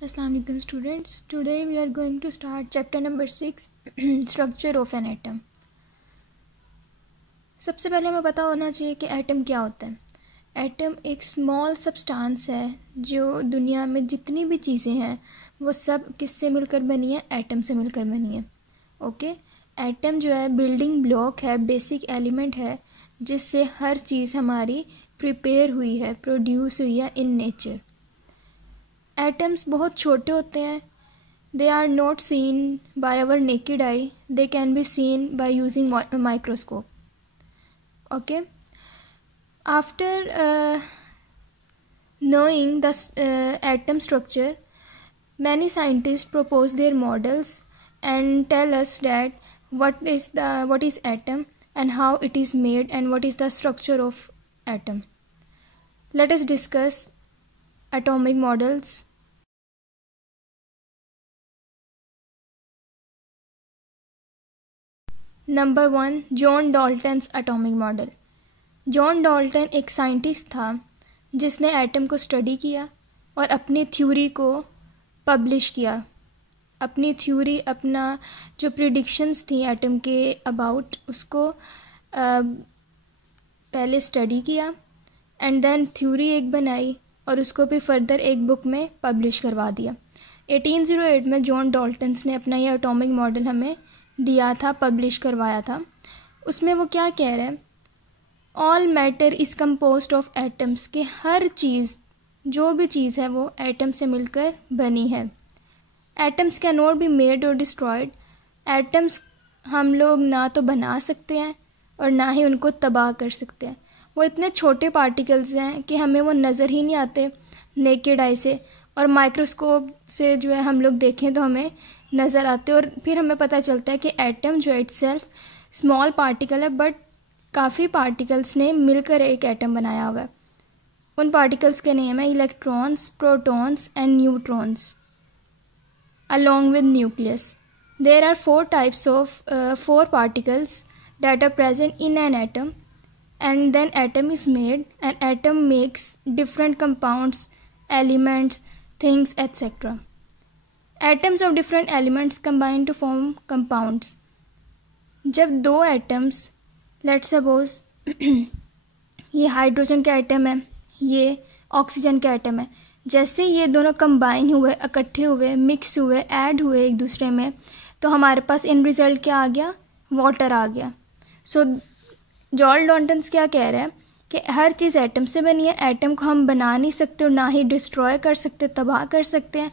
Assalamu alaikum students. Today we are going to start chapter number 6 structure of an atom. सबसे पहले हमें पता होना चाहिए कि एटम क्या होता है। एटम एक स्मॉल सब्सटेंस है जो दुनिया में जितनी भी चीज़ें हैं वो सब किससे मिलकर बनी है, एटम से मिलकर बनी है। ओके, एटम जो है बिल्डिंग ब्लॉक है, बेसिक एलिमेंट है जिससे हर चीज़ हमारी प्रिपेयर हुई है, प्रोड्यूस हुई है इन नेचर। एटम्स बहुत छोटे होते हैं। They are not seen by our naked eye, they can be seen by using microscope. Okay, after knowing the atom structure, many scientists propose their models and tell us that what is atom and how it is made and what is the structure of atom. Let us discuss atomic models. Number 1, John Dalton's atomic model. John Dalton एक scientist था जिसने atom को study किया और अपनी theory को publish किया। अपनी थ्योरी, अपना जो प्रिडिक्शंस थी एटम के अबाउट, उसको पहले स्टडी किया एंड देन थ्योरी एक बनाई और उसको भी फर्दर एक बुक में पब्लिश करवा दिया। 1808 में जॉन डाल्टन्स ने अपना ये एटॉमिक मॉडल हमें दिया था, पब्लिश करवाया था। उसमें वो क्या कह रहे हैं, all matter is composed of atoms, के हर चीज़, जो भी चीज़ है वो एटम से मिलकर बनी है। Atoms can not be made और डिस्ट्रॉयड, एटम्स हम लोग ना तो बना सकते हैं और ना ही उनको तबाह कर सकते हैं। वो इतने छोटे पार्टिकल्स हैं कि हमें वो नज़र ही नहीं आते नेकेड आई से, और माइक्रोस्कोप से जो है हम लोग देखें तो हमें नज़र आते, और फिर हमें पता चलता है कि एटम जो है इटसेल्फ स्मॉल पार्टिकल है, बट काफ़ी पार्टिकल्स ने मिलकर एक एटम बनाया हुआ है। उन पार्टिकल्स के नेम है electrons, protons and neutrons along with nucleus. There are four particles that are present in an atom, and then atom is made, and atom makes different compounds, elements, things, etc. Atoms of different elements combine to form compounds. जब दो atoms, let's suppose ये hydrogen का atom है, ये oxygen का atom है, जैसे ये दोनों कंबाइन हुए, इकट्ठे हुए, मिक्स हुए, ऐड हुए एक दूसरे में, तो हमारे पास इन रिजल्ट क्या आ गया, वाटर आ गया। सो जॉन डाल्टन्स क्या कह रहे हैं कि हर चीज़ एटम से बनी है, एटम को हम बना नहीं सकते और ना ही डिस्ट्रॉय कर सकते, तबाह कर सकते हैं।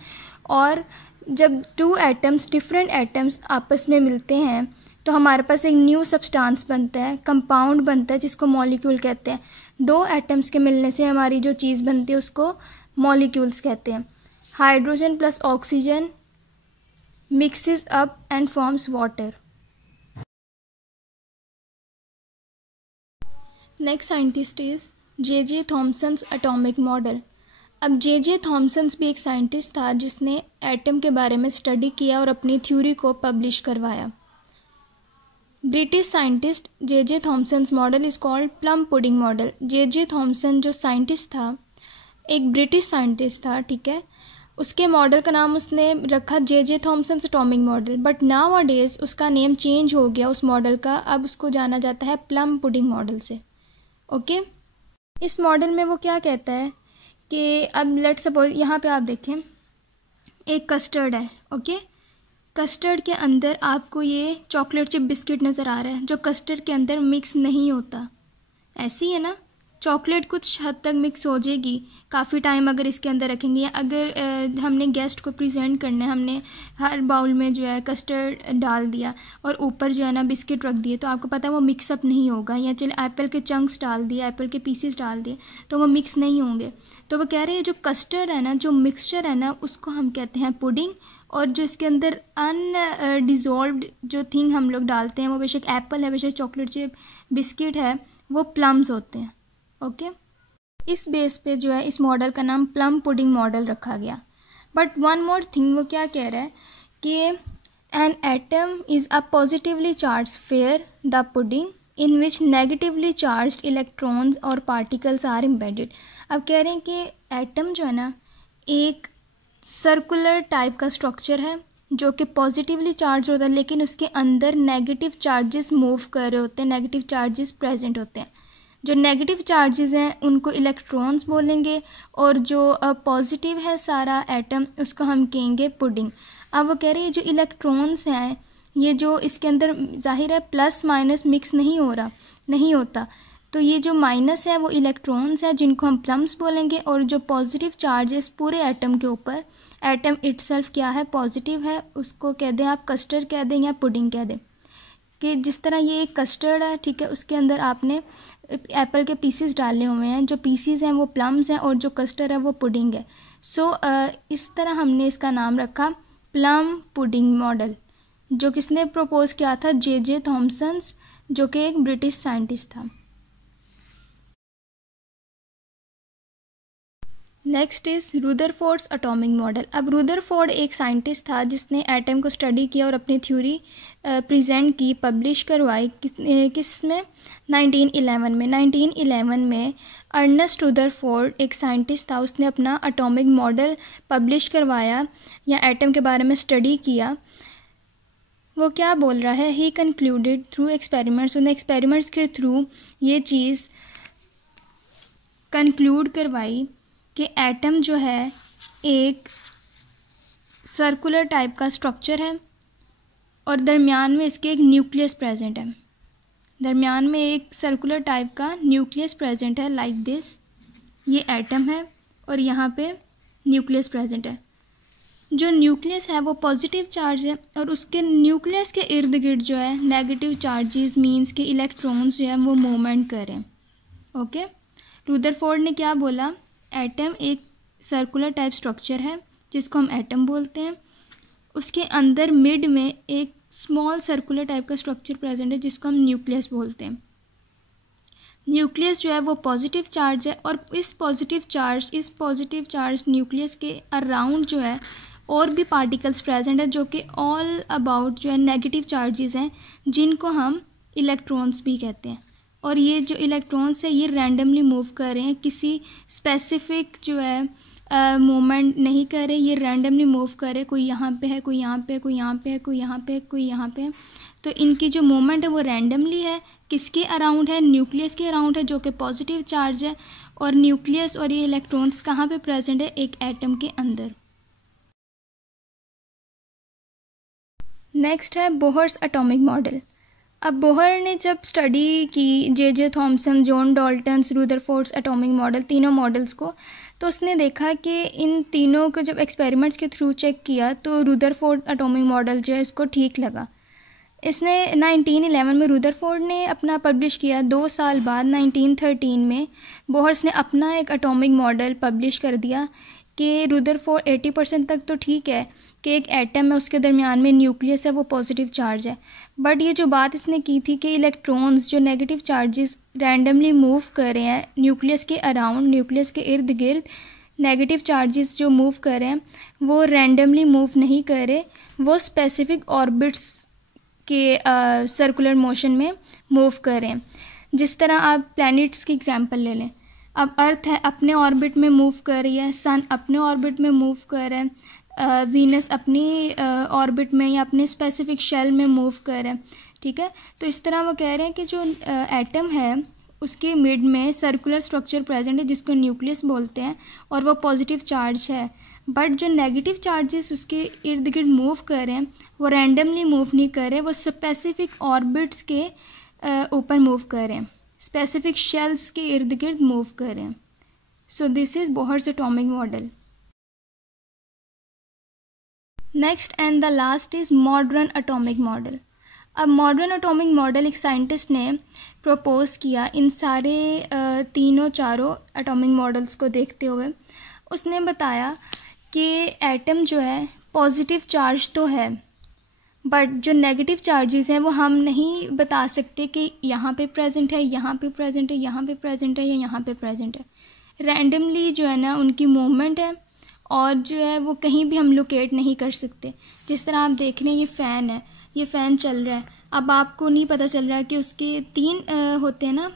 और जब टू एटम्स, डिफरेंट एटम्स आपस में मिलते हैं तो हमारे पास एक न्यू सब्सटेंस बनता है, कंपाउंड बनता है जिसको मॉलिक्यूल कहते हैं। दो एटम्स के मिलने से हमारी जो चीज़ बनती है उसको मॉलिक्यूल्स कहते हैं। Hydrogen plus oxygen mixes up and forms water. Next scientist is J Thomson's atomic model. अब जे थॉमसन्स भी एक साइंटिस्ट था जिसने एटम के बारे में स्टडी किया और अपनी थ्योरी को पब्लिश करवाया। British scientist J Thomson's model is called plum pudding model. J Thomson जो साइंटिस्ट था, एक ब्रिटिश साइंटिस्ट था, ठीक है, उसके मॉडल का नाम उसने रखा J Thomson's atomic model, but nowadays उसका नेम चेंज हो गया उस मॉडल का, अब उसको जाना जाता है प्लम पुडिंग मॉडल से। ओके, इस मॉडल में वो क्या कहता है कि अब लेट्स सपोज यहाँ पे आप देखें एक कस्टर्ड है। ओके, कस्टर्ड के अंदर आपको ये चॉकलेट चिप बिस्किट नज़र आ रहा है जो कस्टर्ड के अंदर मिक्स नहीं होता। ऐसी है ना, चॉकलेट कुछ हद तक मिक्स हो जाएगी काफ़ी टाइम अगर इसके अंदर रखेंगे, या अगर हमने गेस्ट को प्रेजेंट करना है, हमने हर बाउल में जो है कस्टर्ड डाल दिया और ऊपर जो है ना बिस्किट रख दिए, तो आपको पता है वो मिक्सअप नहीं होगा। या चले एप्पल के चंक्स डाल दिए, एप्पल के पीसेस डाल दिए, तो वो मिक्स नहीं होंगे। तो वो कह रहे हैं जो कस्टर्ड है ना, जो मिक्सचर है ना, उसको हम कहते हैं पुडिंग, और जो इसके अंदर अनडिजॉल्व्ड जो थिंग हम लोग डालते हैं, वो बेशक एप्पल है, बेशक चॉकलेट चिप बिस्किट है, वो प्लम्स होते हैं। ओके, इस बेस पे जो है इस मॉडल का नाम प्लम पुडिंग मॉडल रखा गया। बट वन मोर थिंग, वो क्या कह रहा है कि an atom is a positively charge sphere, the pudding in which negatively charged electrons और पार्टिकल्स आर एम्बेडेड। अब कह रहे हैं कि एटम जो है ना एक सर्कुलर टाइप का स्ट्रक्चर है जो कि पॉजिटिवली चार्ज होता है, लेकिन उसके अंदर नेगेटिव चार्जेस मूव कर रहे होते हैं, नेगेटिव चार्जेस प्रेजेंट होते हैं। जो नेगेटिव चार्जेस हैं उनको इलेक्ट्रॉन्स बोलेंगे, और जो पॉजिटिव है सारा एटम उसको हम कहेंगे पुडिंग। अब वो कह रहे हैं जो इलेक्ट्रॉन्स हैं ये जो इसके अंदर जाहिर है प्लस माइनस मिक्स नहीं होता, तो ये जो माइनस है वो इलेक्ट्रॉन्स हैं जिनको हम प्लम्स बोलेंगे, और जो पॉजिटिव चार्जेस पूरे एटम के ऊपर, एटम इटसेल्फ क्या है पॉजिटिव है, उसको कह दें आप कस्टर्ड कह दें या पुडिंग कह दें। कि जिस तरह ये एक कस्टर्ड है, ठीक है, उसके अंदर आपने एप्पल के पीसीस डाले हुए हैं, जो पीसीस हैं वो प्लम्स हैं और जो कस्टर्ड है वो पुडिंग है। सो इस तरह हमने इसका नाम रखा प्लम पुडिंग मॉडल, जो किसने प्रपोज किया था, जे थॉमसन, जो कि एक ब्रिटिश साइंटिस्ट था। Next is Rutherford's atomic model. अब रुदरफोर्ड एक साइंटिस्ट था जिसने एटम को स्टडी किया और अपनी थ्योरी प्रेजेंट की, पब्लिश करवाई किस में, 1911 में अर्नेस्ट रुदरफोर्ड एक साइंटिस्ट था, उसने अपना एटॉमिक मॉडल पब्लिश करवाया या एटम के बारे में स्टडी किया। वो क्या बोल रहा है, ही कंक्लूडेड थ्रू एक्सपेरिमेंट्स, उन्हें एक्सपेरिमेंट्स के थ्रू ये चीज़ कंक्लूड करवाई कि एटम जो है एक सर्कुलर टाइप का स्ट्रक्चर है और दरमियान में इसके एक न्यूक्लियस प्रेजेंट है, दरमियान में एक सर्कुलर टाइप का न्यूक्लियस प्रेजेंट है, लाइक दिस। ये एटम है और यहाँ पे न्यूक्लियस प्रेजेंट है। जो न्यूक्लियस है वो पॉजिटिव चार्ज है और उसके न्यूक्लियस के इर्द गिर्द जो है नेगेटिव चार्जेस मीन्स के इलेक्ट्रॉन्स जो है वो मूवमेंट करें। ओके, रुदरफोर्ड ने क्या बोला, एटम एक सर्कुलर टाइप स्ट्रक्चर है जिसको हम एटम बोलते हैं, उसके अंदर मिड में एक स्मॉल सर्कुलर टाइप का स्ट्रक्चर प्रेजेंट है जिसको हम न्यूक्लियस बोलते हैं। न्यूक्लियस जो है वो पॉजिटिव चार्ज है और इस पॉजिटिव चार्ज न्यूक्लियस के अराउंड जो है और भी पार्टिकल्स प्रेजेंट है जो कि ऑल अबाउट जो है नेगेटिव चार्जेस हैं जिनको हम इलेक्ट्रॉन्स भी कहते हैं। और ये जो इलेक्ट्रॉन्स है ये रैंडमली मूव कर रहे हैं, किसी स्पेसिफिक जो है मूवमेंट नहीं कर रहे, ये रैंडमली मूव कर रहे, कोई यहाँ पे है, कोई यहाँ पे, कोई यहाँ पे, कोई यहाँ पे, कोई यहाँ पे। तो इनकी जो मूवमेंट है वो रैंडमली है, किसके अराउंड है, न्यूक्लियस के अराउंड है जो कि पॉजिटिव चार्ज है। और न्यूक्लियस और ये इलेक्ट्रॉन्स कहाँ पे प्रेजेंट है, एक एटम के अंदर। नेक्स्ट है बोहर्स एटॉमिक मॉडल। अब बोहर ने जब स्टडी की J Thomson, John Dalton, Rutherford's atomic model, तीनों मॉडल्स को, तो उसने देखा कि इन तीनों को जब एक्सपेरिमेंट्स के थ्रू चेक किया तो रुदरफोर्ड एटॉमिक मॉडल जो है इसको ठीक लगा। इसने 1911 में रुदरफोर्ड ने अपना पब्लिश किया। 2 साल बाद 1913 में बोहर्स ने अपना एक एटॉमिक मॉडल पब्लिश कर दिया कि रुदरफोर्ड 80% तक तो ठीक है कि एक एटम है उसके दरमियान में न्यूक्लियस है वो पॉजिटिव चार्ज है, बट ये जो बात इसने की थी कि इलेक्ट्रॉन्स जो नेगेटिव चार्जेस रैंडमली मूव कर रहे हैं न्यूक्लियस के अराउंड, न्यूक्लियस के इर्द गिर्द नेगेटिव चार्जेस जो मूव कर रहे हैं वो रैंडमली मूव नहीं कर रहे, वो स्पेसिफिक ऑर्बिट्स के सर्कुलर मोशन में मूव कर रहे हैं। जिस तरह आप प्लैनेट्स की एग्जांपल ले लें, अब अर्थ है अपने ऑर्बिट में मूव कर रही है, सन अपने ऑर्बिट में मूव कर रहा है, वीनस अपनी ऑर्बिट में या अपने स्पेसिफिक शेल में मूव कर रहा है, ठीक है। तो इस तरह वो कह रहे हैं कि जो एटम है उसके मिड में सर्कुलर स्ट्रक्चर प्रेजेंट है जिसको न्यूक्लियस बोलते हैं और वो पॉजिटिव चार्ज है, बट जो नेगेटिव चार्जेस उसके इर्द गिर्द मूव कर रहे हैं वो रैंडमली मूव नहीं कर रहे, वो स्पेसिफिक ऑर्बिट्स के ऊपर मूव कर रहे हैं, स्पेसिफिक शेल्स के इर्द गिर्द मूव कर रहे हैं। So this is Bohr's atomic model. Next and the last is modern atomic model. अब मॉडर्न एटॉमिक मॉडल एक साइंटिस्ट ने प्रपोज किया इन सारे तीनों चारों एटॉमिक मॉडल्स को देखते हुए। उसने बताया कि एटम जो है पॉजिटिव चार्ज तो है, बट जो नेगेटिव चार्जेस हैं वो हम नहीं बता सकते कि यहाँ पे प्रेजेंट है, यहाँ पे प्रेजेंट है, यहाँ पे प्रेजेंट है या यहाँ पे प्रेजेंट है। रैंडमली जो है ना उनकी मूवमेंट है और जो है वो कहीं भी हम लोकेट नहीं कर सकते। जिस तरह आप देख रहे हैं ये फ़ैन है, ये फ़ैन चल रहा है, अब आपको नहीं पता चल रहा है कि उसके 3 होते हैं ना,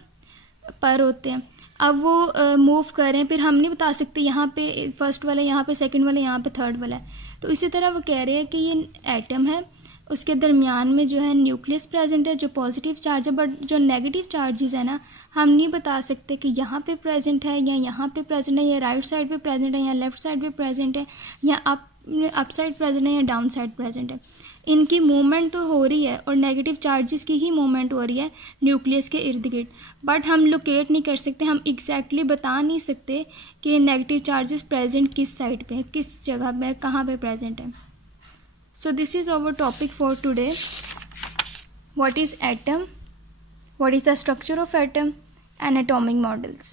पर होते हैं। अब वो मूव कर रहे हैं, फिर हम नहीं बता सकते यहाँ पे फर्स्ट वाला, यहाँ पे सेकंड वाला, यहाँ पे थर्ड वाला है। तो इसी तरह वो कह रहे हैं कि ये एटम है, उसके दरमियान में जो है न्यूक्लियस प्रेजेंट है जो पॉजिटिव चार्ज है, बट जो नेगेटिव चार्जेस है ना, हम नहीं बता सकते कि यहाँ पे प्रेजेंट है या यहाँ पे प्रेजेंट है, या राइट साइड पे प्रेजेंट है या लेफ्ट साइड पे प्रेजेंट है, या अप साइड प्रेजेंट है या डाउन साइड प्रेजेंट है। इनकी मूवमेंट तो हो रही है और नेगेटिव चार्जेस की ही मूवमेंट हो रही है न्यूक्लियस के इर्द गिर्द, बट हम लोकेट नहीं कर सकते, हम एग्जैक्टली बता नहीं सकते कि नेगेटिव चार्जेस प्रेजेंट किस साइड पे है, किस जगह पे, कहाँ पे प्रेजेंट है। So this is our topic for today. What is atom? What is the structure of atom and atomic models?